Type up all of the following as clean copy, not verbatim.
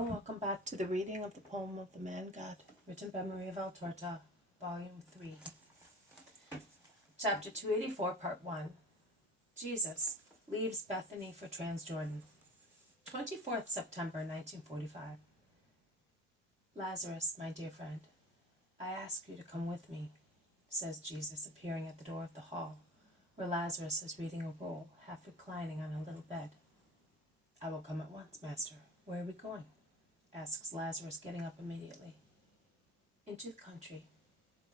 Hello, welcome back to the reading of the poem of the Man God, written by Maria Valtorta, Volume 3. Chapter 284, Part 1. Jesus leaves Bethany for Transjordan. 24th September 1945. Lazarus, my dear friend, I ask you to come with me, says Jesus, appearing at the door of the hall, where Lazarus is reading a roll, half reclining on a little bed. I will come at once, Master. Where are we going? Asks Lazarus, getting up immediately. Into the country.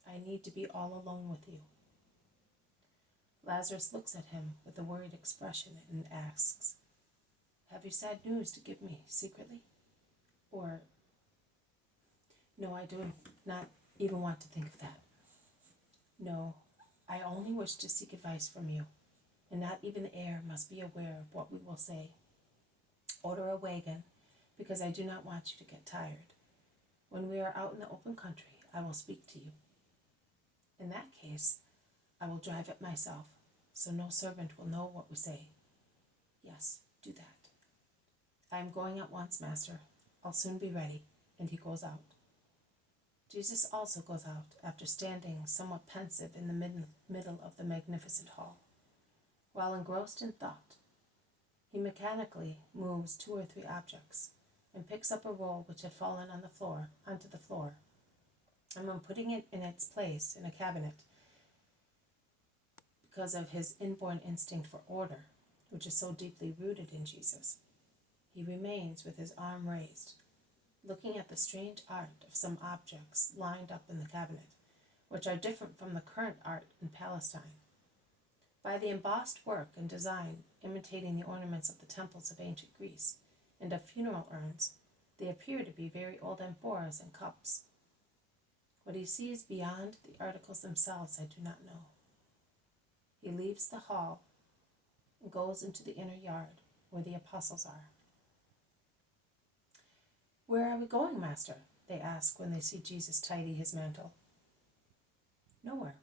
I need to be all alone with you. Lazarus looks at him with a worried expression and asks, Have you sad news to give me secretly? Or, no, I do not even want to think of that. No, I only wish to seek advice from you, and not even the air must be aware of what we will say. Order a wagon, because I do not want you to get tired. When we are out in the open country, I will speak to you. In that case, I will drive it myself, so no servant will know what we say. Yes, do that. I am going at once, Master. I'll soon be ready. And he goes out. Jesus also goes out, after standing somewhat pensive in the middle of the magnificent hall. While engrossed in thought, he mechanically moves 2 or 3 objects, and picks up a roll which had fallen onto the floor, and when putting it in its place in a cabinet, because of his inborn instinct for order, which is so deeply rooted in Jesus, he remains with his arm raised, looking at the strange art of some objects lined up in the cabinet, which are different from the current art in Palestine. By the embossed work and design imitating the ornaments of the temples of ancient Greece and of funeral urns, they appear to be very old amphoras and cups. What he sees beyond the articles themselves I do not know. He leaves the hall and goes into the inner yard where the apostles are. Where are we going, Master? They ask when they see Jesus tidy his mantle. Nowhere.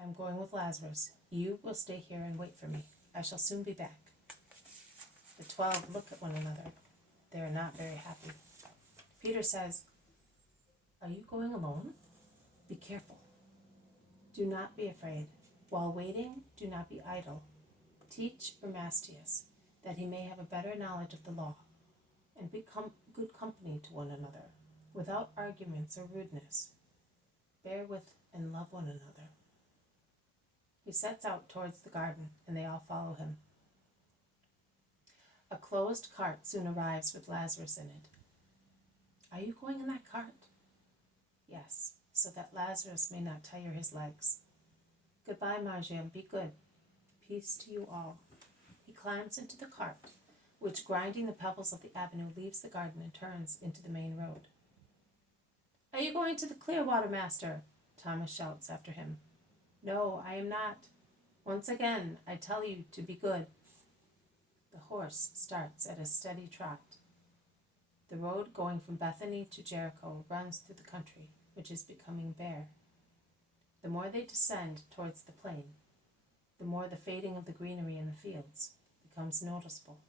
I am going with Lazarus. You will stay here and wait for me. I shall soon be back. The 12 look at one another. They are not very happy. Peter says, Are you going alone? Be careful. Do not be afraid. While waiting, do not be idle. Teach Ermastius, that he may have a better knowledge of the law, and become good company to one another, without arguments or rudeness. Bear with and love one another. He sets out towards the garden, and they all follow him. A closed cart soon arrives with Lazarus in it. Are you going in that cart? Yes, so that Lazarus may not tire his legs. Goodbye, Marjam, be good. Peace to you all. He climbs into the cart, which, grinding the pebbles of the avenue, leaves the garden and turns into the main road. Are you going to the Clearwater, Master? Thomas shouts after him. No, I am not. Once again, I tell you to be good. The horse starts at a steady trot. The road going from Bethany to Jericho runs through the country, which is becoming bare. The more they descend towards the plain, the more the fading of the greenery in the fields becomes noticeable.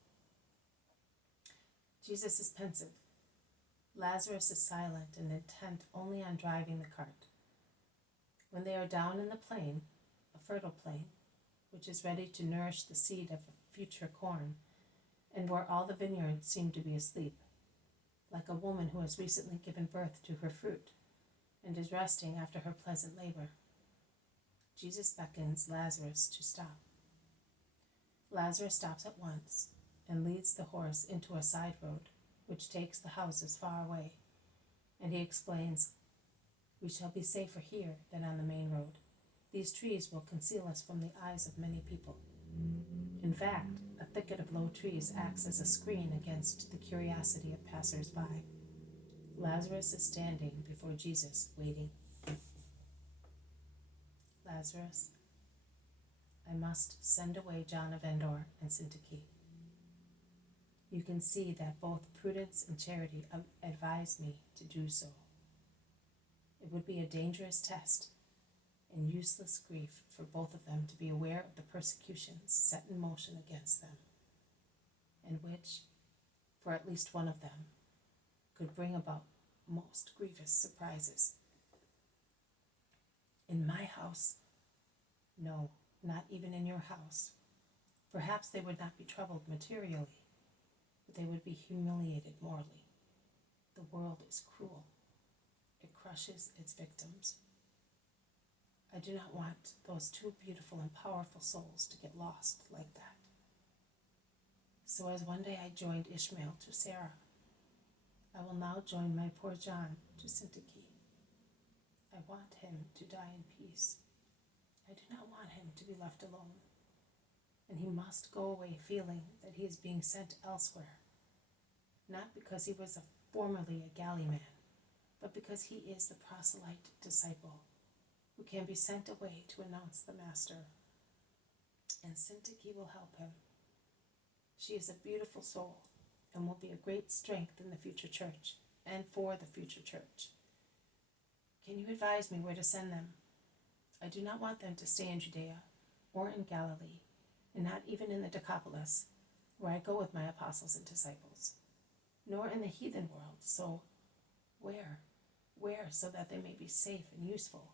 Jesus is pensive. Lazarus is silent and intent only on driving the cart. When they are down in the plain, a fertile plain, which is ready to nourish the seed of future corn, and where all the vineyards seem to be asleep, like a woman who has recently given birth to her fruit, and is resting after her pleasant labor, Jesus beckons Lazarus to stop. Lazarus stops at once, and leads the horse into a side road, which takes the houses far away, and he explains, We shall be safer here than on the main road. These trees will conceal us from the eyes of many people. In fact, a thicket of low trees acts as a screen against the curiosity of passers-by. Lazarus is standing before Jesus, waiting. Lazarus, I must send away John of Endor and Syntyche. You can see that both prudence and charity advise me to do so. It would be a dangerous test and useless grief for both of them to be aware of the persecutions set in motion against them, and which, for at least one of them, could bring about most grievous surprises. In my house, no, not even in your house. Perhaps they would not be troubled materially, but they would be humiliated morally. The world is cruel. It crushes its victims. I do not want those two beautiful and powerful souls to get lost like that. So as one day I joined Ishmael to Sarah, I will now join my poor John to Syntyche. I want him to die in peace. I do not want him to be left alone. And he must go away feeling that he is being sent elsewhere, not because he was formerly a galley man, but because he is the proselyte disciple who can be sent away to announce the Master. And Syntyche will help him. She is a beautiful soul and will be a great strength in the future church and for the future church. Can you advise me where to send them? I do not want them to stay in Judea or in Galilee, and not even in the Decapolis, where I go with my apostles and disciples, nor in the heathen world. So where, so that they may be safe and useful?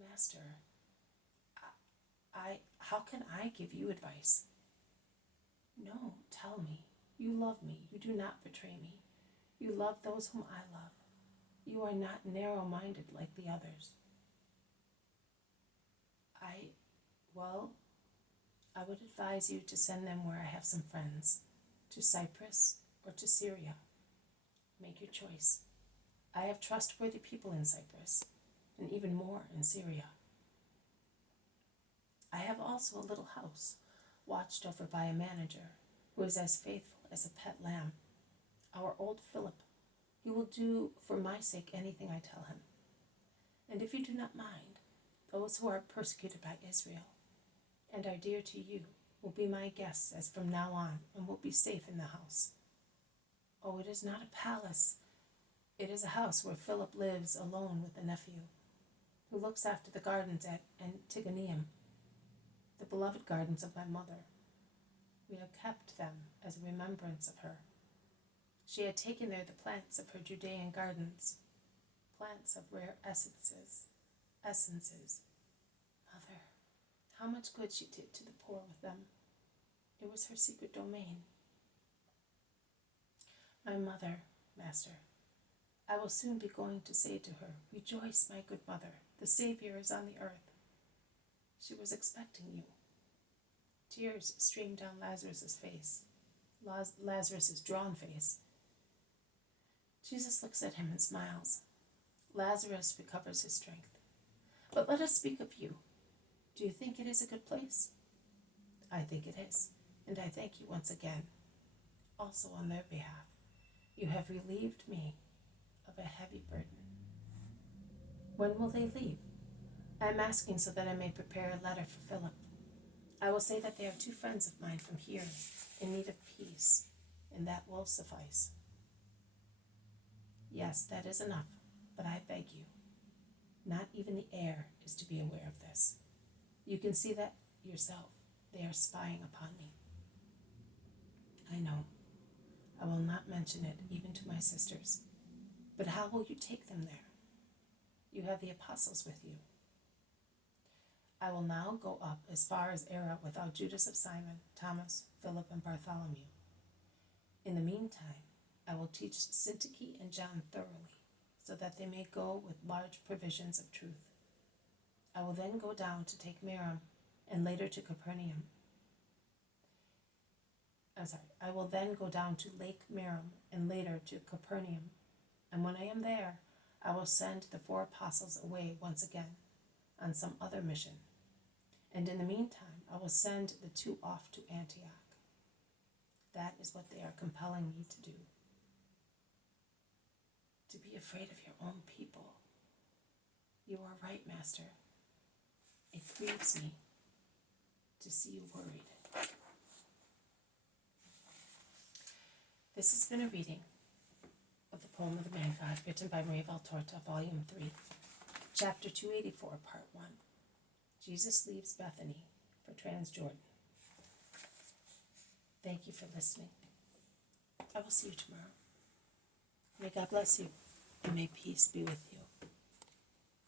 Master, how can I give you advice? No, tell me. You love me. You do not betray me. You love those whom I love. You are not narrow-minded like the others. I would advise you to send them where I have some friends, to Cyprus or to Syria. Make your choice. I have trustworthy people in Cyprus, and even more in Syria. I have also a little house, watched over by a manager, who is as faithful as a pet lamb, our old Philip. He will do for my sake anything I tell him. And if you do not mind, those who are persecuted by Israel and are dear to you will be my guests as from now on, and will be safe in the house. Oh, it is not a palace. It is a house where Philip lives alone with a nephew, who looks after the gardens at Antigoneum, the beloved gardens of my mother. We have kept them as a remembrance of her. She had taken there the plants of her Judean gardens, plants of rare essences. Mother, how much good she did to the poor with them. It was her secret domain. My mother, Master, I will soon be going to say to her, Rejoice, my good mother, the Savior is on the earth. She was expecting you. Tears streamed down Lazarus's face, Lazarus's drawn face. Jesus looks at him and smiles. Lazarus recovers his strength. But let us speak of you. Do you think it is a good place? I think it is, and I thank you once again, also on their behalf. You have relieved me of a heavy burden. When will they leave? I am asking so that I may prepare a letter for Philip. I will say that they are two friends of mine from here, in need of peace, and that will suffice. Yes, that is enough, but I beg you, not even the air is to be aware of this. You can see that yourself. They are spying upon me. I know. I will not mention it even to my sisters. But how will you take them there? You have the apostles with you. I will now go up as far as Era without Judas of Simon, Thomas, Philip, and Bartholomew. In the meantime, I will teach Syntyche and John thoroughly, so that they may go with large provisions of truth. I will then go down to take Miriam, and later to Capernaum. I will then go down to Lake Miriam, and later to Capernaum. And when I am there, I will send the 4 apostles away once again, on some other mission. And in the meantime, I will send the 2 off to Antioch. That is what they are compelling me to do. To be afraid of your own people. You are right, Master. It grieves me to see you worried. This has been a reading of the poem of the Man God, written by Maria Valtorta, Volume 3, Chapter 284, Part 1. Jesus leaves Bethany for Transjordan. Thank you for listening. I will see you tomorrow. May God bless you, and may peace be with you.